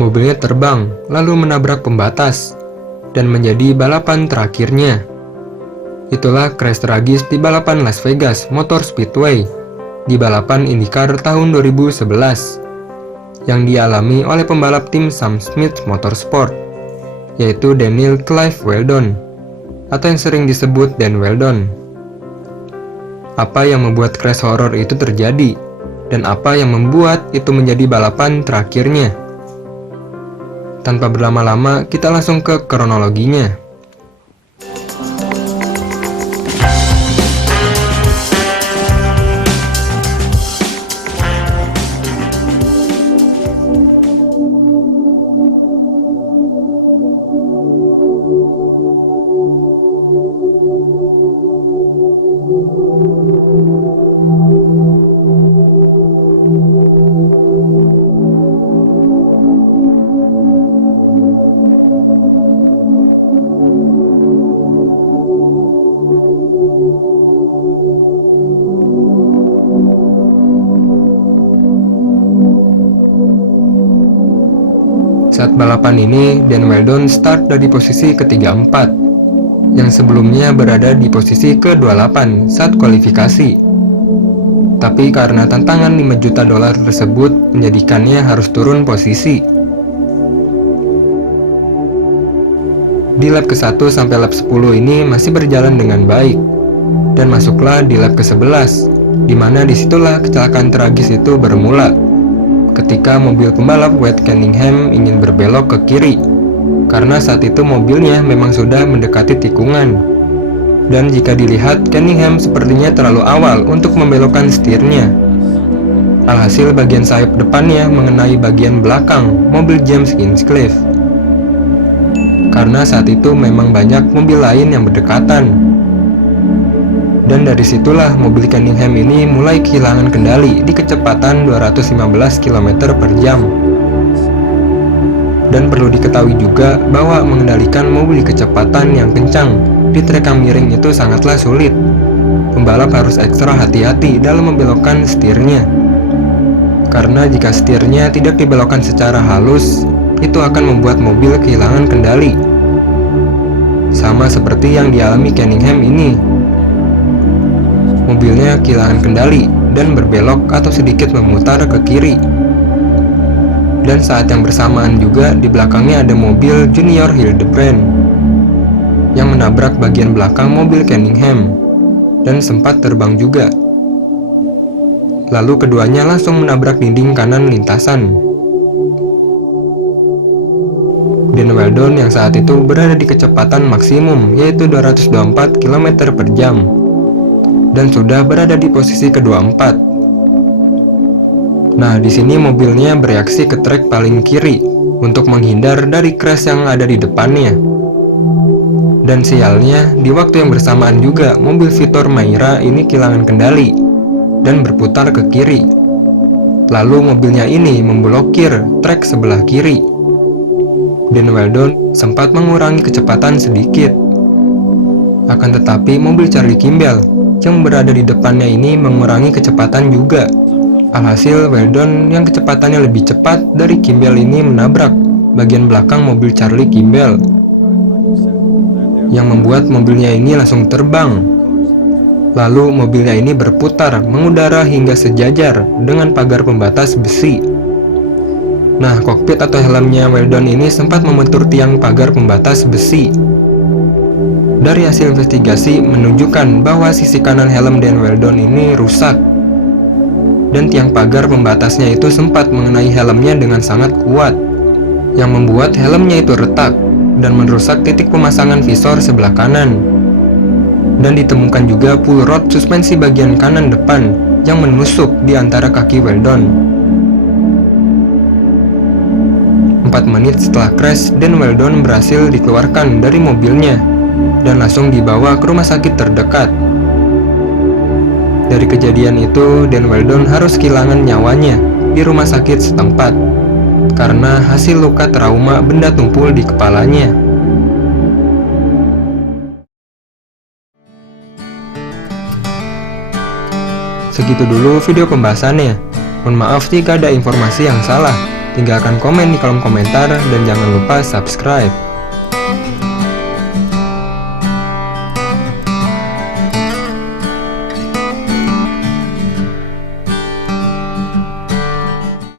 Mobilnya terbang, lalu menabrak pembatas, dan menjadi balapan terakhirnya. Itulah crash tragis di balapan Las Vegas Motor Speedway di balapan IndyCar tahun 2011 yang dialami oleh pembalap tim Sam Smith Motorsport, yaitu Daniel Clive Weldon, atau yang sering disebut Dan Weldon. Apa yang membuat crash horror itu terjadi, dan apa yang membuat itu menjadi balapan terakhirnya? Tanpa berlama-lama, kita langsung ke kronologinya. Saat balapan ini, Dan Weldon start dari posisi ke-34, yang sebelumnya berada di posisi ke-28 saat kualifikasi. Tapi karena tantangan $5 juta tersebut menjadikannya harus turun posisi. Di lap ke-1 sampai lap 10 ini masih berjalan dengan baik, dan masuklah di lap ke-11, di mana disitulah kecelakaan tragis itu bermula. Ketika mobil pembalap Wade Cunningham ingin berbelok ke kiri, karena saat itu mobilnya memang sudah mendekati tikungan. Dan jika dilihat, Cunningham sepertinya terlalu awal untuk membelokkan setirnya. Alhasil bagian sayap depannya mengenai bagian belakang mobil James Hinchcliffe. Karena saat itu memang banyak mobil lain yang berdekatan. Dan dari situlah mobil Cunningham ini mulai kehilangan kendali di kecepatan 215 km per jam. Dan perlu diketahui juga bahwa mengendalikan mobil di kecepatan yang kencang di trek yang miring itu sangatlah sulit. Pembalap harus ekstra hati-hati dalam membelokkan setirnya. Karena jika setirnya tidak dibelokkan secara halus, itu akan membuat mobil kehilangan kendali. Sama seperti yang dialami Cunningham ini. Mobilnya kehilangan kendali dan berbelok atau sedikit memutar ke kiri. Dan saat yang bersamaan juga di belakangnya ada mobil Junior Hildebrand yang menabrak bagian belakang mobil Cunningham dan sempat terbang juga. Lalu keduanya langsung menabrak dinding kanan lintasan. Dan Weldon yang saat itu berada di kecepatan maksimum yaitu 224 km per jam. Dan sudah berada di posisi ke-24. Nah, di sini mobilnya bereaksi ke trek paling kiri untuk menghindar dari crash yang ada di depannya. Dan sialnya, di waktu yang bersamaan juga mobil Vitor Meira ini kehilangan kendali dan berputar ke kiri. Lalu mobilnya ini memblokir trek sebelah kiri. Dan Weldon sempat mengurangi kecepatan sedikit. Akan tetapi mobil Charlie Kimball yang berada di depannya ini mengurangi kecepatan juga. Alhasil Weldon yang kecepatannya lebih cepat dari Kimball ini menabrak bagian belakang mobil Charlie Kimball, yang membuat mobilnya ini langsung terbang. Lalu mobilnya ini berputar mengudara hingga sejajar dengan pagar pembatas besi. Nah, kokpit atau helmnya Weldon ini sempat membentur tiang pagar pembatas besi. Dari hasil investigasi menunjukkan bahwa sisi kanan helm Dan Weldon ini rusak. Dan tiang pagar pembatasnya itu sempat mengenai helmnya dengan sangat kuat, yang membuat helmnya itu retak dan merusak titik pemasangan visor sebelah kanan. Dan ditemukan juga pull rod suspensi bagian kanan depan yang menusuk di antara kaki Weldon. 4 menit setelah crash, Dan Weldon berhasil dikeluarkan dari mobilnya dan langsung dibawa ke rumah sakit terdekat. Dari kejadian itu, Dan Weldon harus kehilangan nyawanya di rumah sakit setempat karena hasil luka trauma benda tumpul di kepalanya. Segitu dulu video pembahasannya. Mohon maaf jika ada informasi yang salah. Tinggalkan komen di kolom komentar dan jangan lupa subscribe.